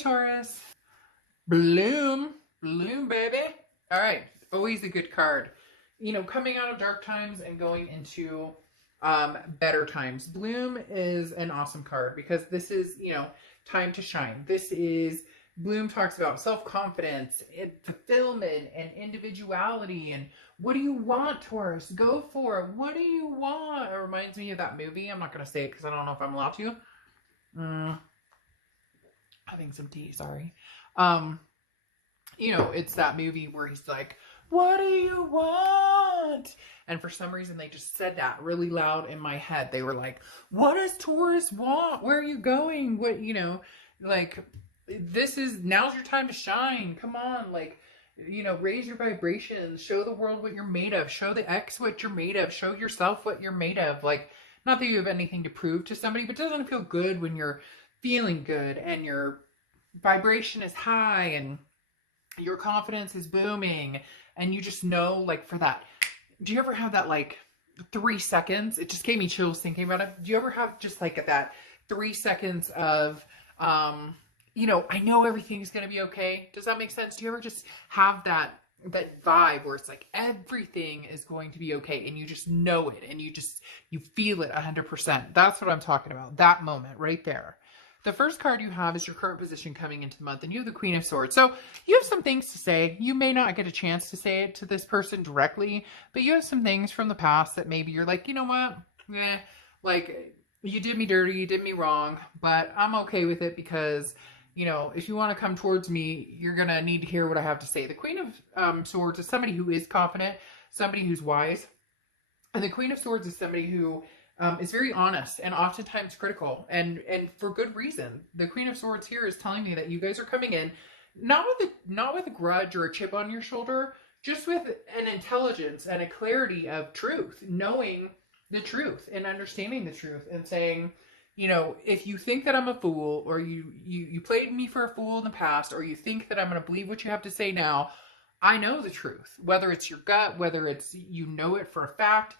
Taurus. Bloom. Bloom, baby. All right. Always a good card. You know, coming out of dark times and going into better times. Bloom is an awesome card because this is, you know, time to shine. This is, Bloom talks about self-confidence and fulfillment and individuality. And what do you want, Taurus? Go for it. What do you want? It reminds me of that movie. I'm not going to say it because I don't know if I'm allowed to. Having some tea, sorry. You know, it's that movie where he's like, what do you want? And for some reason, they just said that really loud in my head. They were like, what does Taurus want? Where are you going? What, you know, like, this is, now's your time to shine. Come on, like, you know, raise your vibrations. Show the world what you're made of. Show the X what you're made of. Show yourself what you're made of. Like, not that you have anything to prove to somebody, but doesn't it feel good when you're feeling good and your vibration is high and your confidence is booming and you just know, like, for that, do you ever have that like 3 seconds? It just gave me chills thinking about it. Do you ever have just like that 3 seconds of you know, I know everything's gonna be okay? Does that make sense? Do you ever just have that vibe where it's like everything is going to be okay and you just know it and you feel it 100%? That's what I'm talking about. That moment right there. The first card you have is your current position coming into the month, and you have the Queen of Swords. So you have some things to say. You may not get a chance to say it to this person directly, but you have some things from the past that maybe you're like, you know what? Like, you did me dirty, you did me wrong, but I'm okay with it because, you know, if you want to come towards me, you're going to need to hear what I have to say. The Queen of Swords is somebody who is confident, somebody who's wise. And the Queen of Swords is somebody who is very honest and oftentimes critical, and for good reason. The Queen of Swords here is telling me that you guys are coming in not with a grudge or a chip on your shoulder, just with an intelligence and a clarity of truth, knowing the truth and understanding the truth and saying, you know, if you think that I'm a fool, or you played me for a fool in the past, or you think that I'm going to believe what you have to say now, I know the truth. Whether it's your gut, whether it's you know it for a fact,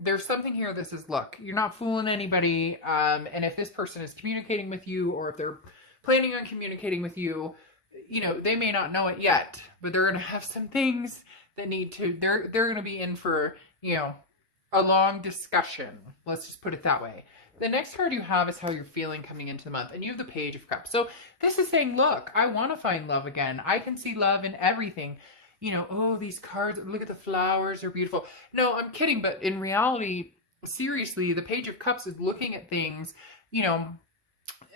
there's something here that says, look, you're not fooling anybody. And if this person is communicating with you, or if they're planning on communicating with you, you know, they may not know it yet, but they're going to have some things that need to, they're going to be in for, you know, a long discussion. Let's just put it that way. The next card you have is how you're feeling coming into the month, and you have the Page of Cups. So this is saying, look, I want to find love again. I can see love in everything. You know, oh, these cards, look at the flowers, they're beautiful. No, I'm kidding, but in reality, seriously, the Page of Cups is looking at things, you know,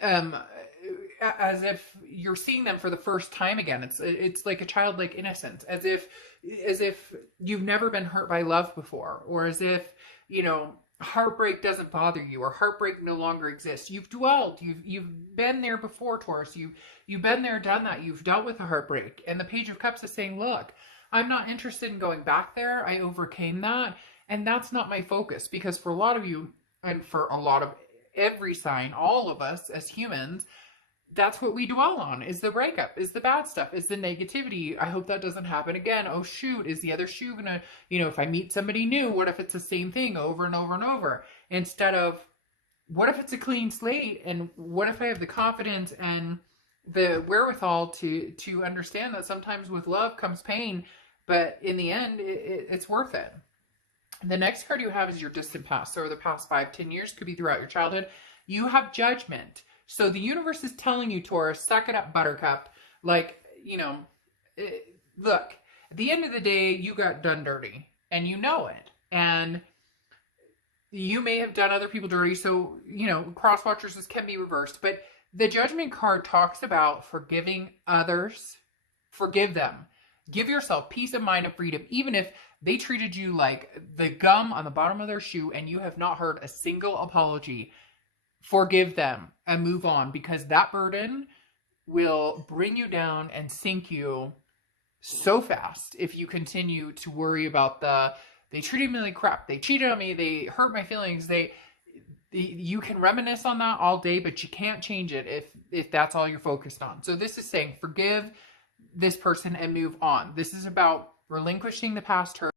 as if you're seeing them for the first time again. It's like a childlike innocence, as if you've never been hurt by love before, or as if, you know, heartbreak doesn't bother you, or heartbreak no longer exists. You've dwelled, you've been there before, Taurus. You've been there, done that. You've dealt with a heartbreak. And the Page of Cups is saying, look, I'm not interested in going back there. I overcame that. And that's not my focus, because for a lot of you, and for a lot of every sign, all of us as humans, that's what we dwell on, is the breakup, is the bad stuff, is the negativity. I hope that doesn't happen again. Oh shoot, is the other shoe gonna, you know, if I meet somebody new, what if it's the same thing over and over and over? Instead of, what if it's a clean slate? And what if I have the confidence and the wherewithal to understand that sometimes with love comes pain, but in the end, it's worth it. The next card you have is your distant past. So the past 5-10 years, could be throughout your childhood. You have Judgment. So the universe is telling you, Taurus, suck it up, buttercup. Like, you know, look, at the end of the day, you got done dirty, and you know it. And you may have done other people dirty. So, you know, cross watchers, this can be reversed. But the Judgment card talks about forgiving others. Forgive them. Give yourself peace of mind and freedom, even if they treated you like the gum on the bottom of their shoe and you have not heard a single apology. Forgive them and move on, because that burden will bring you down and sink you so fast if you continue to worry about they treated me like crap, they cheated on me, they hurt my feelings, you can reminisce on that all day, but you can't change it if that's all you're focused on. So this is saying forgive this person and move on. This is about relinquishing the past hurt.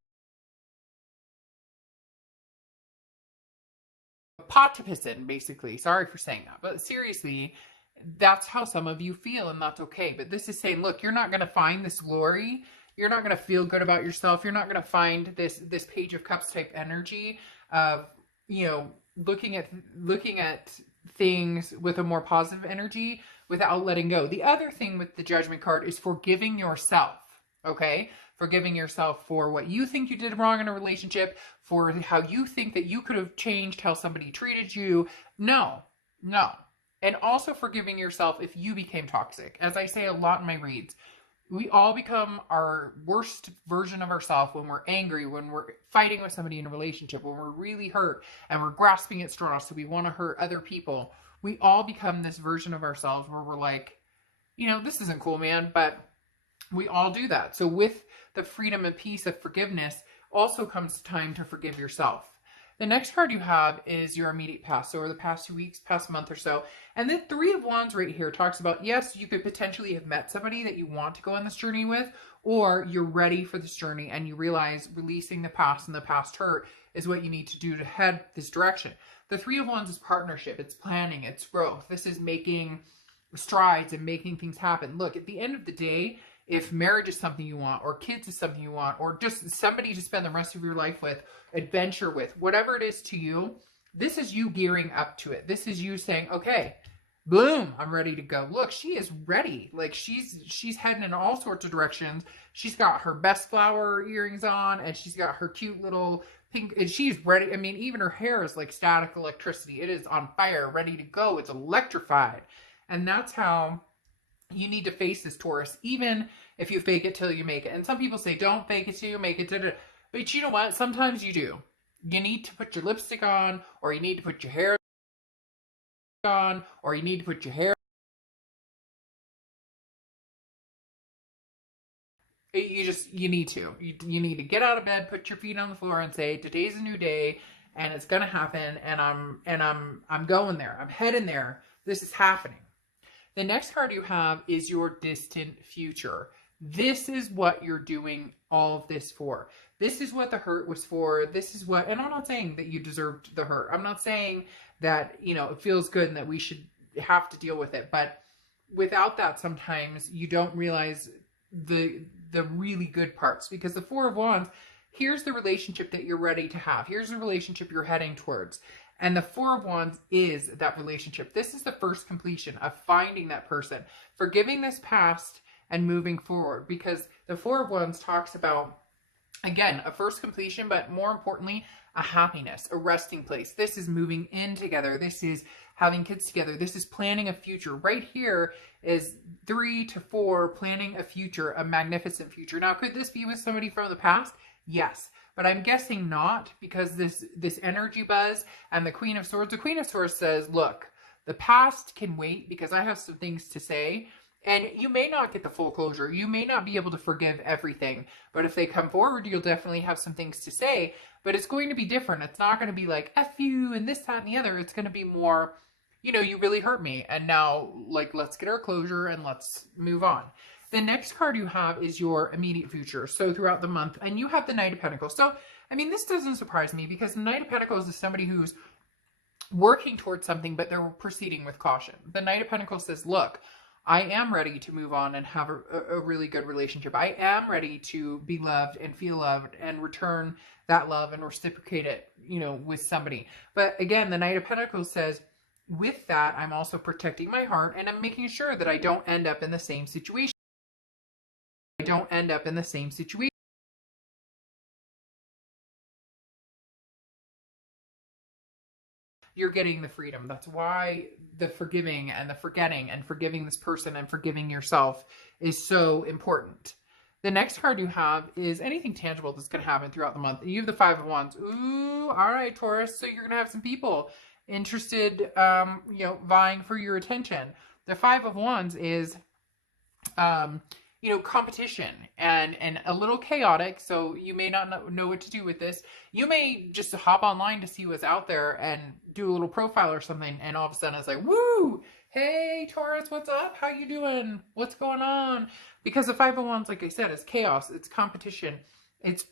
Pot to piss in, basically. Sorry for saying that, but seriously, That's how some of you feel, and that's okay. But this is saying, look, you're not going to find this glory. You're not going to feel good about yourself. You're not going to find this Page of Cups type energy of, you know, looking at things with a more positive energy without letting go. The other thing with the Judgment card is forgiving yourself. Okay? Forgiving yourself for what you think you did wrong in a relationship, for how you think that you could have changed how somebody treated you. No. And also forgiving yourself if you became toxic. As I say a lot in my reads, we all become our worst version of ourselves when we're angry, when we're fighting with somebody in a relationship, when we're really hurt and we're grasping at straws so we want to hurt other people. We all become this version of ourselves where we're like, you know, this isn't cool, man, but we all do that. So with the freedom and peace of forgiveness also comes time to forgive yourself. The next card you have is your immediate past. So over the past 2 weeks, past month or so. And the Three of Wands right here talks about, yes, you could potentially have met somebody that you want to go on this journey with, or you're ready for this journey and you realize releasing the past and the past hurt is what you need to do to head this direction. The Three of Wands is partnership. It's planning. It's growth. This is making strides and making things happen. Look, at the end of the day, if marriage is something you want, or kids is something you want, or just somebody to spend the rest of your life with, adventure with, whatever it is to you, this is you gearing up to it. This is you saying, okay, boom, I'm ready to go. Look, she is ready. Like she's heading in all sorts of directions. She's got her best flower earrings on, and she's got her cute little pink, and she's ready. I mean, even her hair is like static electricity. It is on fire, ready to go. It's electrified. And that's how you need to face this, Taurus, even if you fake it till you make it. And some people say, don't fake it till you make it. But you know what? Sometimes you do. You need to put your lipstick on, or you need to put your hair on, or you need to put your hair. You need to. You need to get out of bed, put your feet on the floor, and say, today's a new day, and it's gonna happen, and I'm going there. I'm heading there. This is happening. The next card you have is your distant future. This is what you're doing all of this for. This is what the hurt was for. This is what, and I'm not saying that you deserved the hurt. I'm not saying that, you know, it feels good and that we should have to deal with it. But without that, sometimes you don't realize the really good parts, because the Four of Wands, here's the relationship that you're ready to have. Here's the relationship you're heading towards. And the Four of Wands is that relationship. This is the first completion of finding that person, forgiving this past and moving forward, because the Four of Wands talks about, again, a first completion, but more importantly, a happiness, a resting place. This is moving in together. This is having kids together. This is planning a future. Right here is 3 to 4, planning a future, a magnificent future. Now, could this be with somebody from the past? Yes. But I'm guessing not, because this energy buzz and the Queen of Swords says, look, the past can wait because I have some things to say. And you may not get the full closure. You may not be able to forgive everything. But if they come forward, you'll definitely have some things to say. But it's going to be different. It's not going to be like, F you and this, that, and the other. It's going to be more, you know, you really hurt me. And now, like, let's get our closure and let's move on. The next card you have is your immediate future. So throughout the month, and you have the Knight of Pentacles. So, I mean, this doesn't surprise me, because the Knight of Pentacles is somebody who's working towards something, but they're proceeding with caution. The Knight of Pentacles says, look, I am ready to move on and have a really good relationship. I am ready to be loved and feel loved and return that love and reciprocate it, you know, with somebody. But again, the Knight of Pentacles says, with that, I'm also protecting my heart, and I'm making sure that I don't end up in the same situation. You're getting the freedom. That's why the forgiving and the forgetting and forgiving this person and forgiving yourself is so important. The next card you have is anything tangible that's going to happen throughout the month. You have the Five of Wands. Ooh, all right, Taurus. So you're going to have some people interested, you know, vying for your attention. The Five of Wands is, you know, competition and a little chaotic. So you may not know what to do with this. You may just hop online to see what's out there and do a little profile or something. And all of a sudden it's like, woo, hey Taurus, what's up? How you doing? What's going on? Because the Five of Wands, like I said, is chaos. It's competition. It's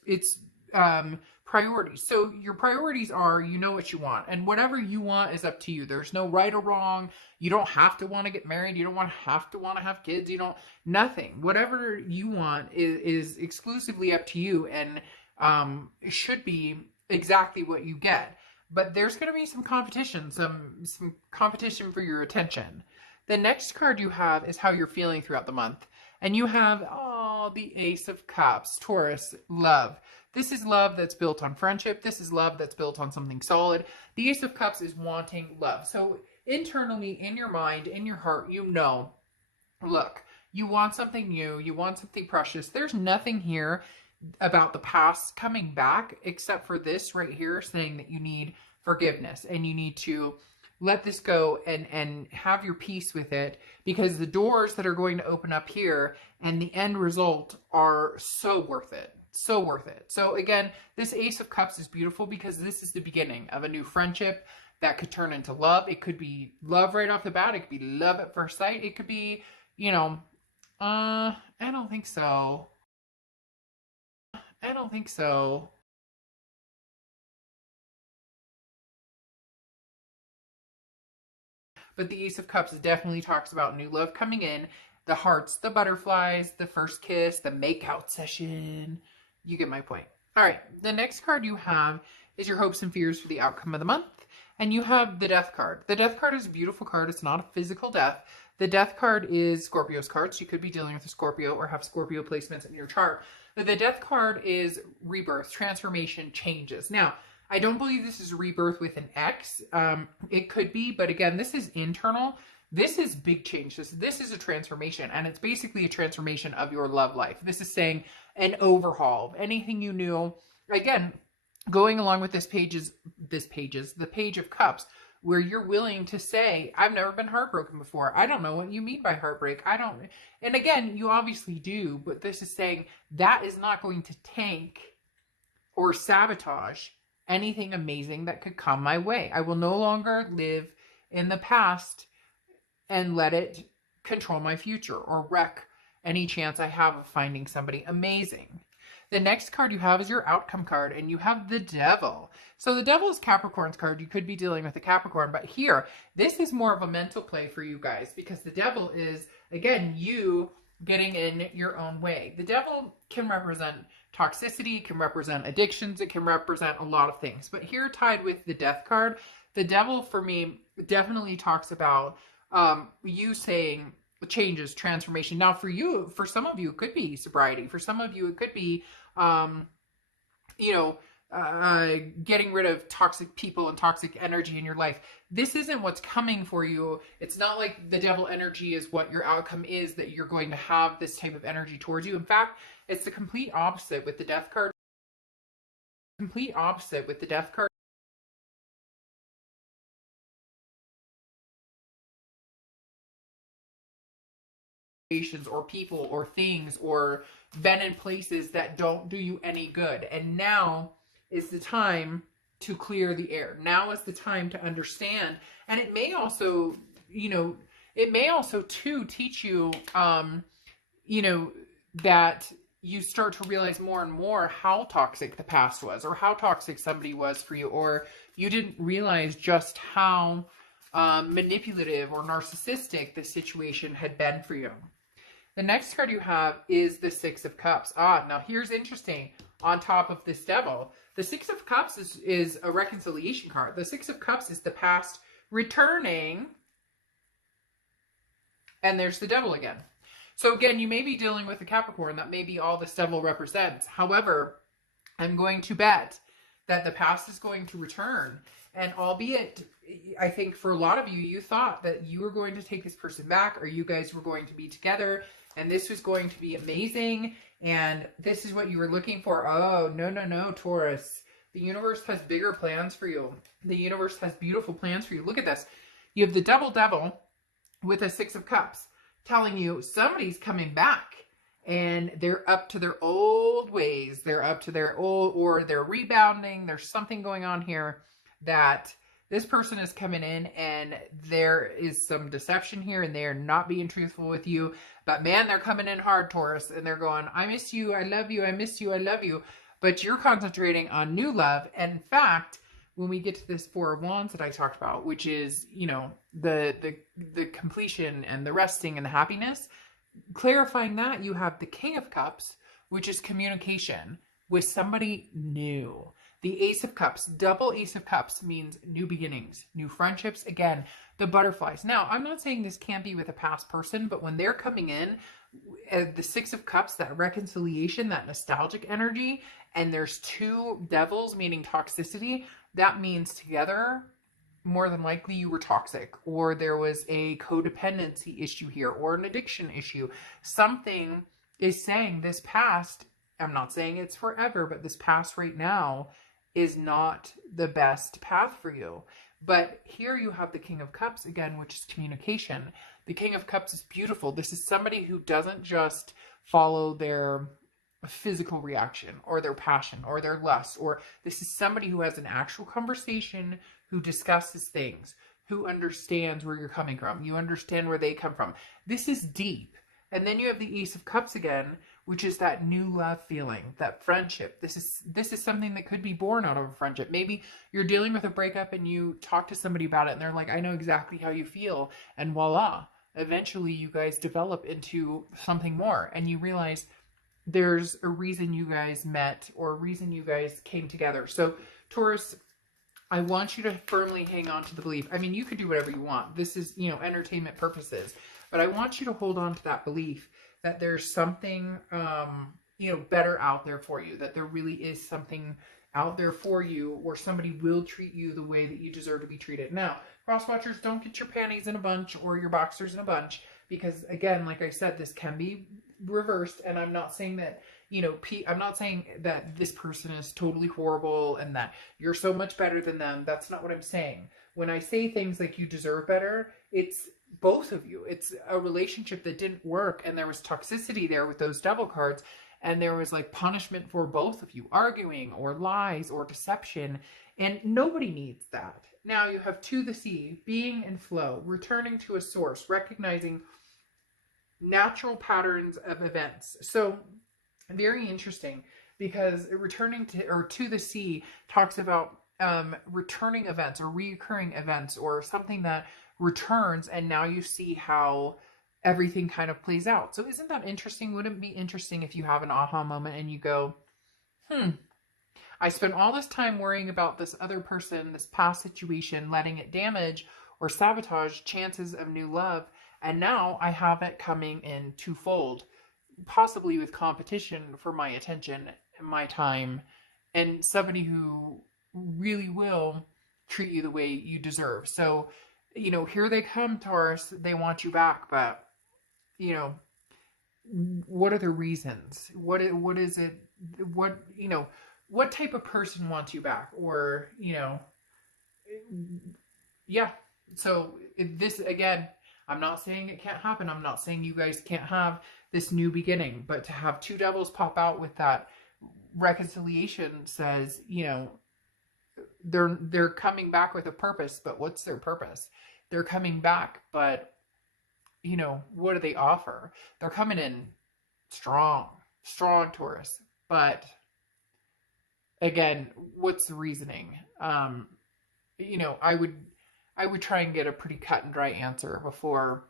priorities. So your priorities are, you know what you want, and whatever you want is up to you. There's no right or wrong. You don't have to want to get married. You don't have to have kids. You don't, nothing. Whatever you want is exclusively up to you, and it should be exactly what you get. But there's going to be some competition, some competition for your attention. The next card you have is how you're feeling throughout the month. And you have, the Ace of Cups, Taurus, love. This is love that's built on friendship. This is love that's built on something solid. The Ace of Cups is wanting love. So internally, in your mind, in your heart, you know, look, you want something new. You want something precious. There's nothing here about the past coming back except for this right here saying that you need forgiveness and you need to let this go and have your peace with it, because the doors that are going to open up here and the end result are so worth it. So worth it. So again, this Ace of Cups is beautiful because this is the beginning of a new friendship that could turn into love. It could be love right off the bat. It could be love at first sight. It could be, I don't think so. I don't think so. But the Ace of Cups definitely talks about new love coming in, the hearts, the butterflies, the first kiss, the makeout session. You get my point. All right, the next card you have is your hopes and fears for the outcome of the month. And you have the Death card. The Death card is a beautiful card. It's not a physical death. The Death card is Scorpio's card. So you could be dealing with a Scorpio or have Scorpio placements in your chart. But the Death card is rebirth, transformation, changes. Now, I don't believe this is rebirth with an X. It could be, but again, this is internal. This is big change. This is a transformation, and it's basically a transformation of your love life. This is saying an overhaul of anything you knew. Again, going along with the Page of Cups, where you're willing to say, I've never been heartbroken before. I don't know what you mean by heartbreak. And again, you obviously do, but this is saying that is not going to tank or sabotage anything amazing that could come my way. I will no longer live in the past and let it control my future or wreck any chance I have of finding somebody amazing. The next card you have is your outcome card, and you have the Devil. So the Devil is Capricorn's card. You could be dealing with a Capricorn, but here, this is more of a mental play for you guys, because the Devil is, again, you getting in your own way. The Devil can represent toxicity, can represent addictions, it can represent a lot of things. But here, tied with the Death card, the Devil for me definitely talks about you saying changes, transformation. Now for you, for some of you, it could be sobriety. For some of you, it could be, getting rid of toxic people and toxic energy in your life. This isn't what's coming for you. It's not like the Devil energy is what your outcome is, that you're going to have this type of energy towards you. In fact, it's the complete opposite with the Death card. Complete opposite with the Death card. Or people or things or been in places that don't do you any good. And now is the time to clear the air. Now is the time to understand. And it may also, too teach you, that you start to realize more and more how toxic the past was, or how toxic somebody was for you, or you didn't realize just how manipulative or narcissistic the situation had been for you. The next card you have is the Six of Cups. Now here's interesting. On top of this Devil, the Six of Cups is a reconciliation card. The Six of Cups is the past returning. And there's the Devil again. So again, you may be dealing with a Capricorn. That may be all this Devil represents. However, I'm going to bet that the past is going to return. And albeit, I think for a lot of you, you thought that you were going to take this person back, or you guys were going to be together, and this was going to be amazing, and this is what you were looking for. Oh, no, Taurus. The universe has bigger plans for you. The universe has beautiful plans for you. Look at this. You have the double Devil with a Six of Cups telling you somebody's coming back, and they're up to their old ways. They're up to their old, or they're rebounding. There's something going on here that this person is coming in, and there is some deception here, and they're not being truthful with you. But man, they're coming in hard, Taurus, and they're going, I miss you, I love you, I miss you, I love you. but you're concentrating on new love. And in fact, when we get to this Four of Wands that I talked about, which is, you know, the completion and the resting and the happiness, clarifying that, you have the King of Cups, which is communication with somebody new. The Ace of Cups, double Ace of Cups, means new beginnings, new friendships. Again, the butterflies. Now, I'm not saying this can't be with a past person, but when they're coming in, the Six of Cups, that reconciliation, that nostalgic energy, and there's two devils, meaning toxicity, that means together, more than likely you were toxic, or there was a codependency issue here, or an addiction issue. Something is saying this past, I'm not saying it's forever, but this past right now is not the best path for you. But here you have the King of Cups again, which is communication. The King of Cups is beautiful. This is somebody who doesn't just follow their physical reaction or their passion or their lust, or this is somebody who has an actual conversation, who discusses things, who understands where you're coming from. You understand where they come from. This is deep. And then you have the Ace of Cups again, which is that new love feeling, that friendship. This is something that could be born out of a friendship. Maybe you're dealing with a breakup and you talk to somebody about it and they're like, I know exactly how you feel. And voila, eventually you guys develop into something more, and you realize there's a reason you guys met or a reason you guys came together. So Taurus, I want you to firmly hang on to the belief. I mean, you could do whatever you want. This is, you know, entertainment purposes. But I want you to hold on to that belief that there's something, you know, better out there for you. That there really is something out there for you, or somebody will treat you the way that you deserve to be treated. Now, cross watchers, don't get your panties in a bunch or your boxers in a bunch. Because again, like I said, this can be reversed. And I'm not saying that, you know, I'm not saying that this person is totally horrible and that you're so much better than them. That's not what I'm saying. When I say things like you deserve better, it's both of you. It's a relationship that didn't work, and there was toxicity there with those devil cards, and there was like punishment for both of you, arguing or lies or deception, and nobody needs that. Now you have to the sea, being in flow, returning to a source, recognizing natural patterns of events. So very interesting, because returning to the sea talks about returning events or reoccurring events, or something that returns, and now you see how everything kind of plays out. So isn't that interesting? Wouldn't it be interesting if you have an aha moment and you go, I spent all this time worrying about this other person, this past situation, letting it damage or sabotage chances of new love, and now I have it coming in twofold, possibly with competition for my attention and my time, and somebody who really will treat you the way you deserve. So, you know, here they come, Taurus. They want you back, but, you know, what are the reasons? What is it? What, you know, what type of person wants you back? Or, you know, yeah. So this, again, I'm not saying it can't happen. I'm not saying you guys can't have this new beginning, but to have two devils pop out with that reconciliation says, you know, they're coming back with a purpose. But what's their purpose? They're coming back, but, you know, what do they offer? They're coming in strong Taurus. But again, what's the reasoning? You know, I would try and get a pretty cut and dry answer before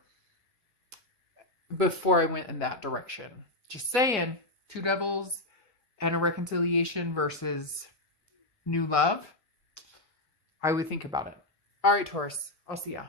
I went in that direction. Just saying, two devils and a reconciliation versus new love. I would think about it. All right, Taurus, I'll see ya.